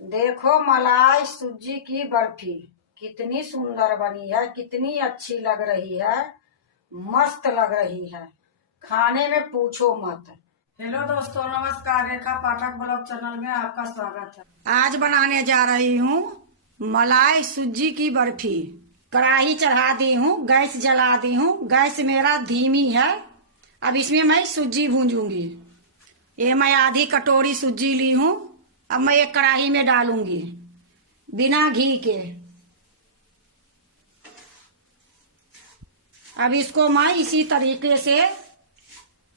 देखो मलाई सूजी की बर्फी कितनी सुंदर बनी है, कितनी अच्छी लग रही है, मस्त लग रही है, खाने में पूछो मत। हेलो दोस्तों, नमस्कार। रेखा पाठक ब्लॉग चैनल में आपका स्वागत है। आज बनाने जा रही हूँ मलाई सूजी की बर्फी। कढ़ाई चढ़ा दी हूँ, गैस जला दी हूँ। गैस मेरा धीमी है। अब इसमें मैं सूजी भूंजूंगी। ये मैं आधी कटोरी सूजी ली हूँ। अब मैं एक कढ़ाई में डालूंगी बिना घी के। अब इसको मैं इसी तरीके से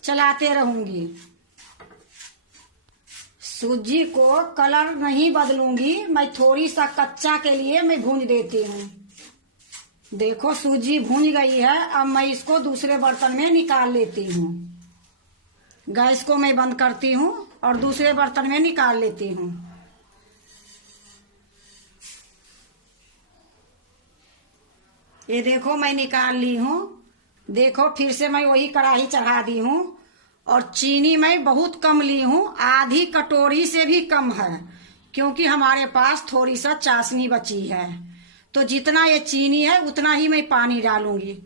चलाते रहूंगी। सूजी को कलर नहीं बदलूंगी, मैं थोड़ी सा कच्चा के लिए मैं भूंज देती हूँ। देखो सूजी भूंज गई है। अब मैं इसको दूसरे बर्तन में निकाल लेती हूँ। गैस को मैं बंद करती हूँ और दूसरे बर्तन में निकाल लेती हूँ। ये देखो मैं निकाल ली हूँ। देखो फिर से मैं वही कढ़ाई चढ़ा दी हूँ और चीनी मैं बहुत कम ली हूँ, आधी कटोरी से भी कम है, क्योंकि हमारे पास थोड़ी सा चाशनी बची है। तो जितना ये चीनी है उतना ही मैं पानी डालूंगी।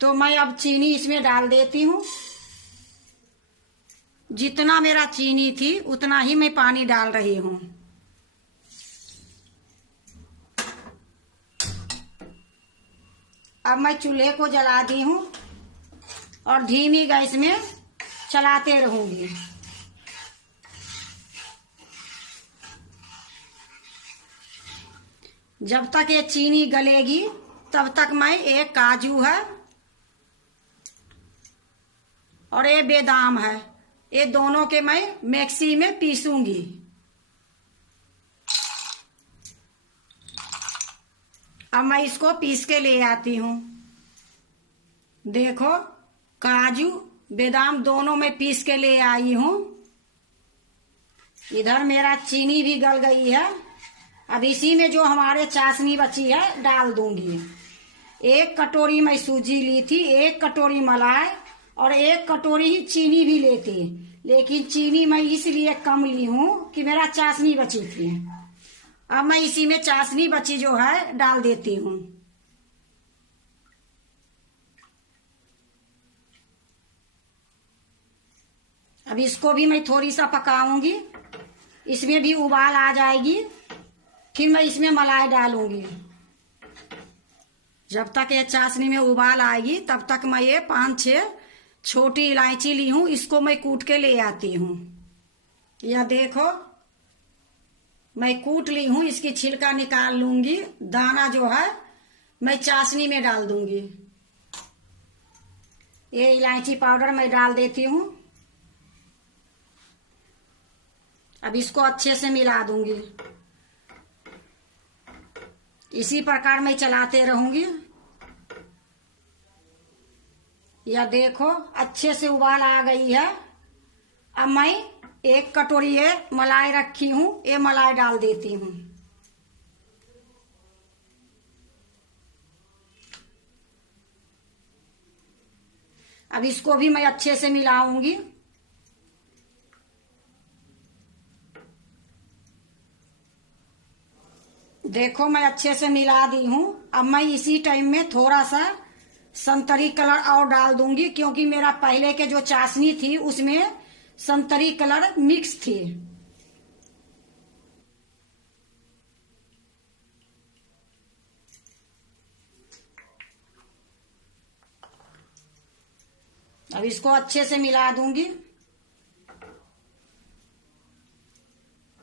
तो मैं अब चीनी इसमें डाल देती हूँ। जितना मेरा चीनी थी उतना ही मैं पानी डाल रही हूँ। अब मैं चूल्हे को जला दी हूँ और धीमी गैस में चलाते रहूंगी। जब तक ये चीनी गलेगी तब तक मैं एक काजू है और ये बादाम है, ये दोनों के मैं मिक्सी में पीसूंगी। अब मैं इसको पीस के ले आती हूँ। देखो काजू बादाम दोनों मैं पीस के ले आई हूँ। इधर मेरा चीनी भी गल गई है। अब इसी में जो हमारे चाशनी बची है डाल दूंगी। एक कटोरी मैं सूजी ली थी, एक कटोरी मलाई और एक कटोरी ही चीनी भी लेती, लेकिन चीनी मैं इसलिए कम ली हूँ कि मेरा चाशनी बची थी। अब मैं इसी में चाशनी बची जो है डाल देती हूँ। अब इसको भी मैं थोड़ी सा पकाऊंगी। इसमें भी उबाल आ जाएगी, फिर मैं इसमें मलाई डालूंगी। जब तक ये चाशनी में उबाल आएगी तब तक मैं ये 5-6 छोटी इलायची ली हूँ, इसको मैं कूट के ले आती हूँ। यह देखो मैं कूट ली हूँ, इसकी छिलका निकाल लूंगी। दाना जो है मैं चाशनी में डाल दूंगी। ये इलायची पाउडर मैं डाल देती हूँ। अब इसको अच्छे से मिला दूंगी। इसी प्रकार मैं चलाते रहूंगी। यह देखो अच्छे से उबाल आ गई है। अब मैं एक कटोरी ये मलाई रखी हूँ, ये मलाई डाल देती हूँ। अब इसको भी मैं अच्छे से मिलाऊंगी। देखो मैं अच्छे से मिला दी हूँ। अब मैं इसी टाइम में थोड़ा सा संतरी कलर और डाल दूंगी, क्योंकि मेरा पहले के जो चाशनी थी उसमें संतरी कलर मिक्स थी। अब इसको अच्छे से मिला दूंगी।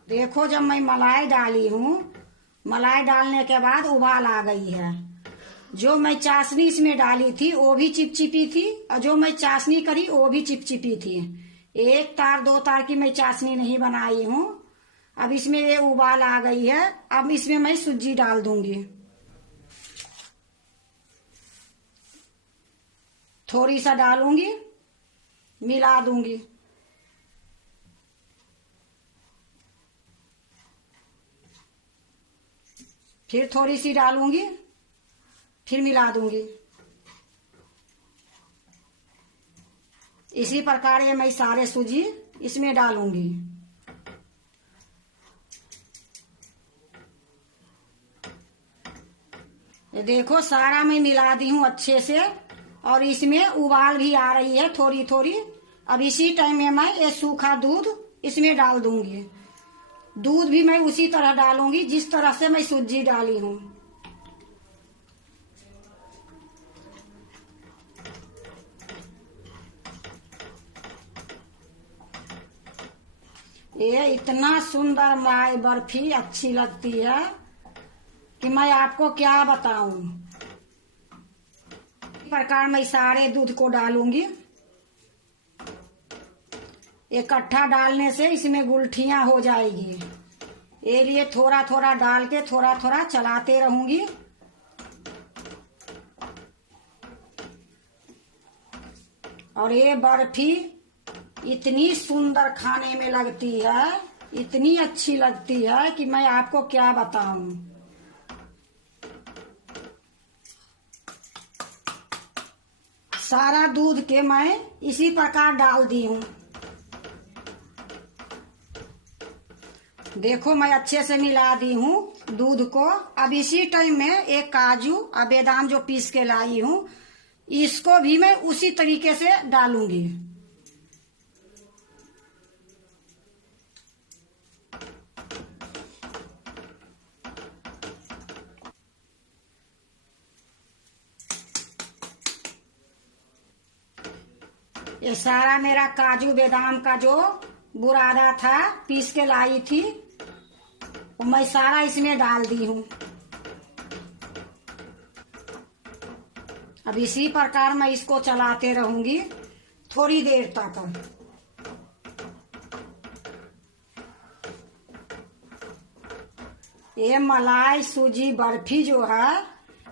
देखो जब मैं मलाई डाली हूँ, मलाई डालने के बाद उबाल आ गई है। जो मैं चाशनी इसमें डाली थी वो भी चिपचिपी थी और जो मैं चाशनी करी वो भी चिपचिपी थी। 1 तार 2 तार की मैं चाशनी नहीं बनाई हूँ। अब इसमें ये उबाल आ गई है। अब इसमें मैं सूजी डाल दूंगी। थोड़ी सा डालूंगी, मिला दूंगी। फिर थोड़ी सी डालूंगी, फिर मिला दूंगी। इसी प्रकार ये मैं सारे सूजी इसमें डालूंगी। ये देखो सारा मैं मिला दी हूँ अच्छे से, और इसमें उबाल भी आ रही है थोड़ी थोड़ी। अब इसी टाइम में मैं ये सूखा दूध इसमें डाल दूंगी। दूध भी मैं उसी तरह डालूंगी जिस तरह से मैं सूजी डाली हूँ। ये इतना सुंदर मलाई बर्फी अच्छी लगती है कि मैं आपको क्या बताऊं। इस प्रकार मैं सारे दूध को डालूंगी। इकट्ठा डालने से इसमें गुलठियां हो जाएगी, ये लिए थोड़ा थोड़ा डाल के थोड़ा थोड़ा चलाते रहूंगी। और ये बर्फी इतनी सुंदर खाने में लगती है, इतनी अच्छी लगती है कि मैं आपको क्या बताऊं। सारा दूध के मैं इसी प्रकार डाल दी हूं। देखो मैं अच्छे से मिला दी हूं दूध को। अब इसी टाइम में एक काजू और बादाम जो पीस के लाई हूं, इसको भी मैं उसी तरीके से डालूंगी। ये सारा मेरा काजू बादाम का जो बुरादा था पीस के लाई थी, वो मैं सारा इसमें डाल दी हूँ। अब इसी प्रकार मैं इसको चलाते रहूंगी थोड़ी देर तक। ये मलाई सूजी बर्फी जो है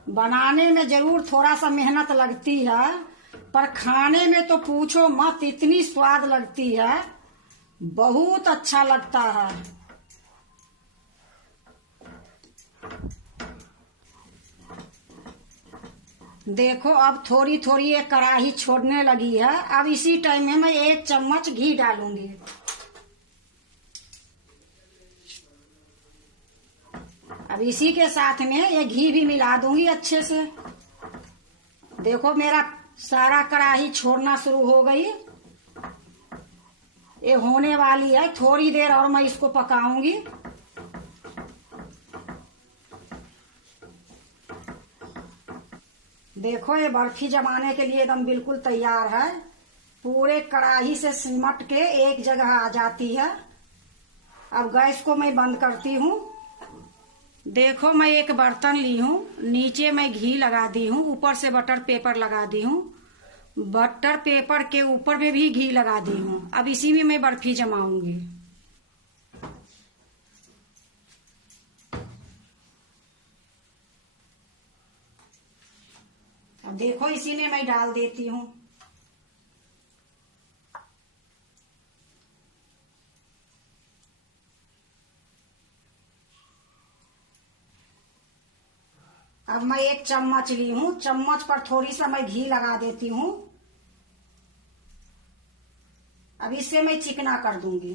बनाने में जरूर थोड़ा सा मेहनत लगती है, पर खाने में तो पूछो मत, इतनी स्वाद लगती है, बहुत अच्छा लगता है। देखो अब थोड़ी थोड़ी ये कढ़ाई छोड़ने लगी है। अब इसी टाइम में मैं 1 चम्मच घी डालूंगी। अब इसी के साथ में ये घी भी मिला दूंगी अच्छे से। देखो मेरा सारा कढ़ाई छोड़ना शुरू हो गई, ये होने वाली है। थोड़ी देर और मैं इसको पकाऊंगी। देखो ये बर्फी जमाने के लिए एकदम बिल्कुल तैयार है। पूरे कढ़ाई से सिमट के एक जगह आ जाती है। अब गैस को मैं बंद करती हूँ। देखो मैं एक बर्तन ली हूँ, नीचे मैं घी लगा दी हूँ, ऊपर से बटर पेपर लगा दी हूँ, बटर पेपर के ऊपर में भी घी लगा दी हूँ। अब इसी में मैं बर्फी जमाऊंगी। अब देखो इसी में मैं डाल देती हूँ। अब मैं 1 चम्मच ली हूँ, चम्मच पर थोड़ी सा मैं घी लगा देती हूँ। अब इससे मैं चिकना कर दूंगी।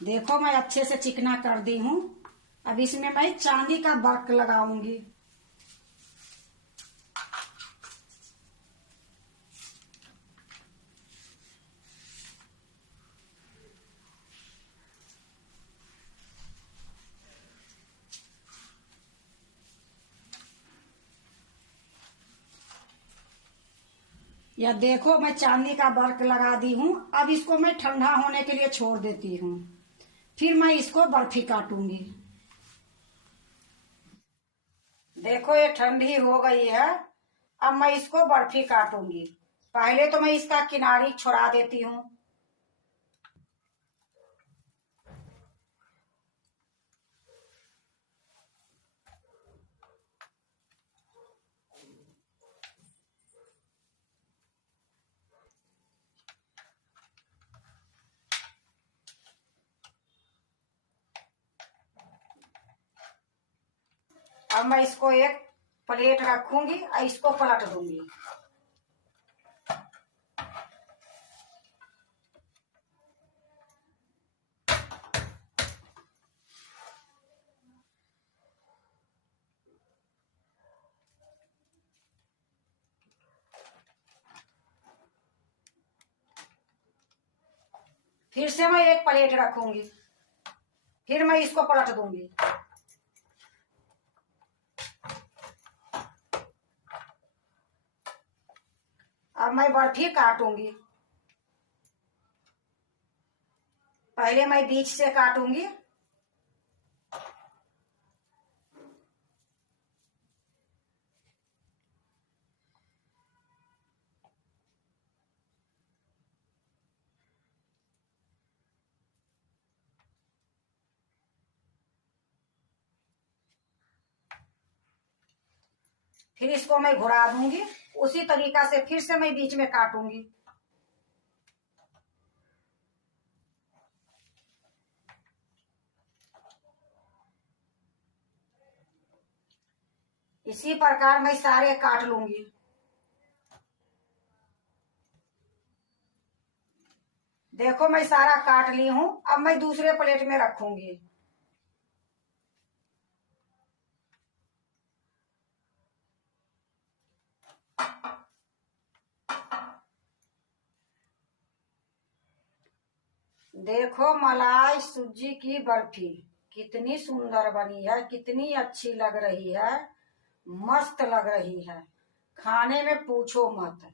देखो मैं अच्छे से चिकना कर दी हूँ। अब इसमें मैं चांदी का वर्क लगाऊंगी। या देखो मैं चांदी का वर्क लगा दी हूँ। अब इसको मैं ठंडा होने के लिए छोड़ देती हूँ, फिर मैं इसको बर्फी काटूंगी। देखो ये ठंडी हो गई है। अब मैं इसको बर्फी काटूंगी। पहले तो मैं इसका किनारी छुड़ा देती हूँ। अब मैं इसको एक प्लेट रखूंगी और इसको पलट दूंगी। फिर से मैं एक प्लेट रखूंगी, फिर मैं इसको पलट दूंगी। अब मैं बर्फी काटूंगी। पहले मैं बीच से काटूंगी। फिर इसको मैं घुरा दूंगी। उसी तरीका से फिर से मैं बीच में काटूंगी। इसी प्रकार मैं सारे काट लूंगी। देखो मैं सारा काट ली हूं। अब मैं दूसरे प्लेट में रखूंगी। देखो मलाई सूजी की बर्फी कितनी सुंदर बनी है, कितनी अच्छी लग रही है, मस्त लग रही है। खाने में पूछो मत।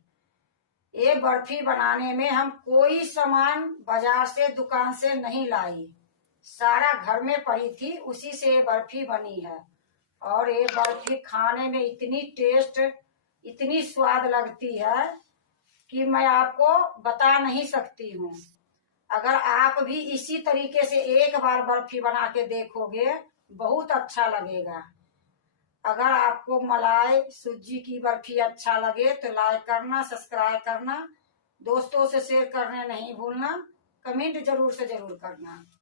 ये बर्फी बनाने में हम कोई सामान बाजार से, दुकान से नहीं लाई। सारा घर में पड़ी थी, उसी से ये बर्फी बनी है। और ये बर्फी खाने में इतनी टेस्ट, इतनी स्वाद लगती है कि मैं आपको बता नहीं सकती हूँ। अगर आप भी इसी तरीके से एक बार बर्फी बना के देखोगे, बहुत अच्छा लगेगा। अगर आपको मलाई सूजी की बर्फी अच्छा लगे तो लाइक करना, सब्सक्राइब करना, दोस्तों से शेयर करने नहीं भूलना, कमेंट जरूर से जरूर करना।